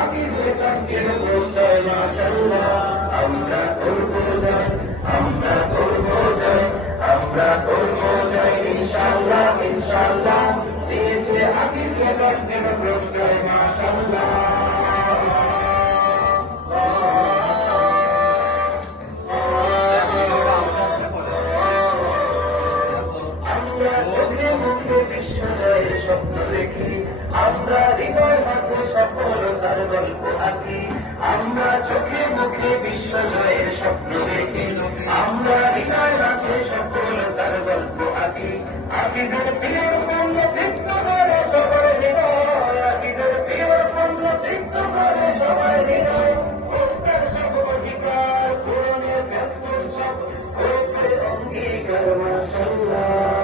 আকিজ বেকাশের প্রত্যয় মাশাআল্লাহ আমরা করব জয় আমরা করব জয় আমরা করব জয় ইনশাআল্লাহ ইনশাআল্লাহ দিয়েছে আকিজ বেকাশের প্রত্যয় মাশাআল্লাহ চোখে মুখে বিশ্ব জয়ের স্বপ্ন দেখি আমরা হৃদয় মাঝে সফলতার গল্প আঁকি আমরা চোখে মুখে বিশ্ব জয়ের স্বপ্ন দেখি আমরা হৃদয় মাঝে সফলতার গল্প আঁকি আকিজের প্রিয় পণ্য তৃপ্ত করে সবার হৃদয় আকিজের প্রিয় পণ্য তৃপ্ত করে সবার হৃদয় ভোক্তার সব অধিকার পূরণে সেলসফোর্স সব করেছে অঙ্গীকার মাশাআল্লাহ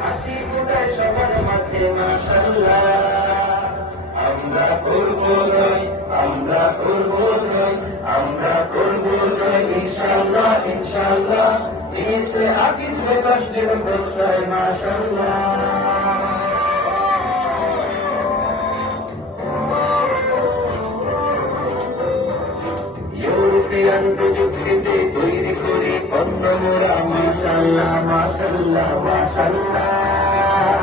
হাসি ফুটায় সবার মাঝে মাশাআল্লাহ আমরা করব জয় আমরা করব জয় আমরা করব জয় ইনশাআল্লাহ ইনশাআল্লাহ দিয়েছে আকিজ বেকাশের প্রত্যয় মাশাআল্লাহ ইউরোপিয়ান প্রযুক্তিতে তৈরি করে পণ্য মোরা মাশাআল্লাহ মাশাআল্লাহ মাশাআল্লাহ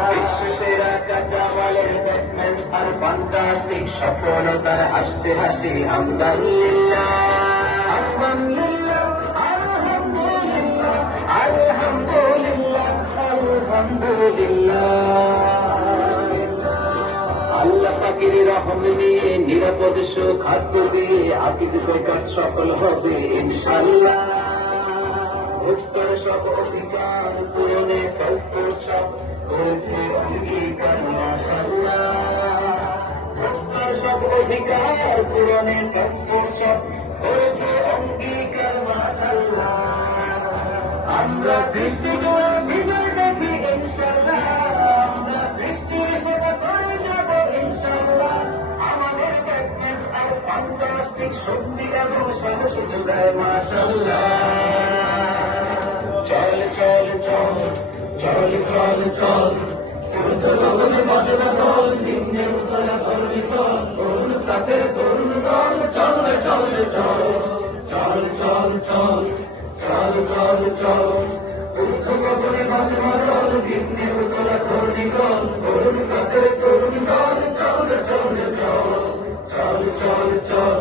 বিশ্ব সেরা কাঁচামালের ব্যাটম্যান্স আর ফ্যান্টাস্টিক সফলতার আসছে হাসি আলহামদুলিল্লাহ আলহামদুলিল্লাহ আলহামদুলিল্লাহ আলহামদুলিল্লাহ আলহামদুলিল্লাহ আল্লাহ পাকের রহম দিয়ে নিরাপদ সুখাদ্য দিয়ে আকিজ বেকাশ সফল হবে ইনশাআল্লাহ ভোক্তার সব অধিকার পূরণে সেলসফোর্স সব করেছে অঙ্গীকার মাশাআল্লাহ ভোক্তার সব অধিকার পূরণে সেলসফোর্স সব করেছে অঙ্গীকার মাশাআল্লাহ আমরা দৃষ্টি জোড়া বিজয় দেখি ইনশাআল্লাহ আমরা সৃষ্টির সেবা করে যাব ইনশাআল্লাহ আমাদের ব্যাটম্যান্স আর ফ্যান্টাস্টিক শক্তি এবং সাহস জোড়ায় মাশাআল্লাহ চল চল চল চল চল চল উর্ধ্বগগনে বাজনা দল নিম্নে উতলা তরুণী দল তরুণ প্রাতের তরুণ দল চল চল চল চল চল চল চল চল চল উর্ধ্বগগনে বাজনা দল নিম্নে উতলা তরুণী দল তরুণ প্রাতের তরুণ দল চল চল চল চল চল চল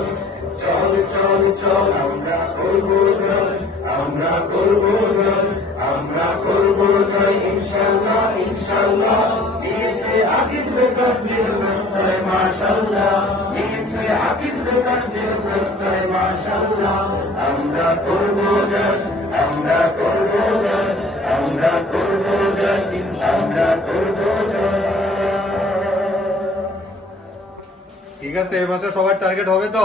চল চল চল আমরা করব জয় আমরা করব জয় আমরা করব জয় ইনশাআল্লাহ ইনশাআল্লাহ দিয়েছে আকিজ বেকাশের প্রত্যয় মাশাআল্লাহ দিয়েছে আকিজ বেকাশের প্রত্যয় মাশাআল্লাহ আমরা করব জয় আমরা করব জয় আমরা করব জয় আমরা করব জয় ঠিক আছে এই মাসে সবার টার্গেট হবে তো?